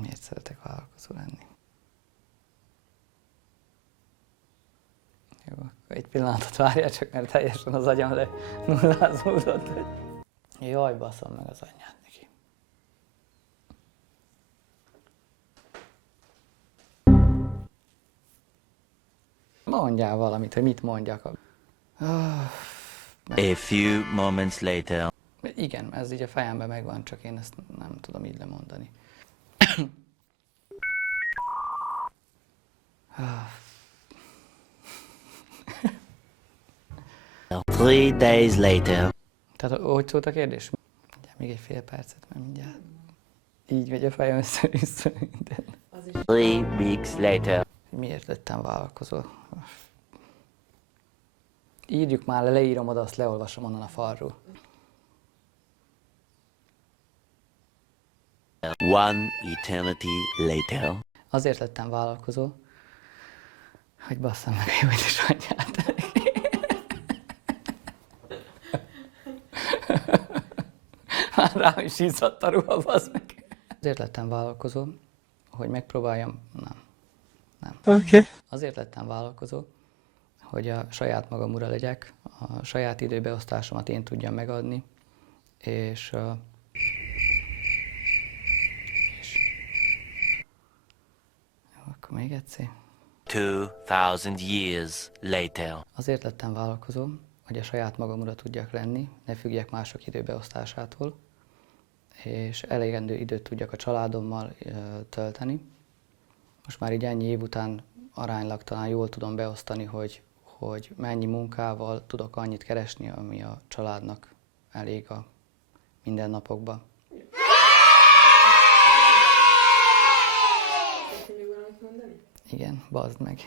Miért szeretek vállalkozó lenni? Jó, akkor egy pillanatot várjál csak, mert teljesen az agyam le nullázódott. Jaj, baszom meg az anyját neki. Mondjál valamit, hogy mit mondjak. A few moments later. Igen, ez így a fejemben megvan, csak én ezt nem tudom így lemondani. 3 days later. Tehát hogy szólt a kérdés? Mindjárt még egy fél percet, mert mindjárt így megy a fejem össze-vissza minden. 3 weeks later. Miért lettem vállalkozó? Írjuk már le, leírom oda, azt leolvasom onnan a falról. One eternity later. Azért lettem vállalkozó, hogy basszam meg a jó édesanyját. Már rám is izzadt a ruha, bassz meg. Azért lettem vállalkozó, hogy megpróbáljam... Nem. Okay. Azért lettem vállalkozó, hogy a saját magam ura legyek, a saját időbeosztásomat én tudjam megadni, és jó, akkor még egyszer. 2000 years later. Azért lettem vállalkozó, hogy a saját magam ura tudjak lenni, ne függjek mások időbeosztásától, és elegendő időt tudjak a családommal tölteni. Most már így ennyi év után aránylag talán jól tudom beosztani, hogy mennyi munkával tudok annyit keresni, ami a családnak elég a mindennapokban. Szeretnél még valamit mondani? Igen, bazd meg.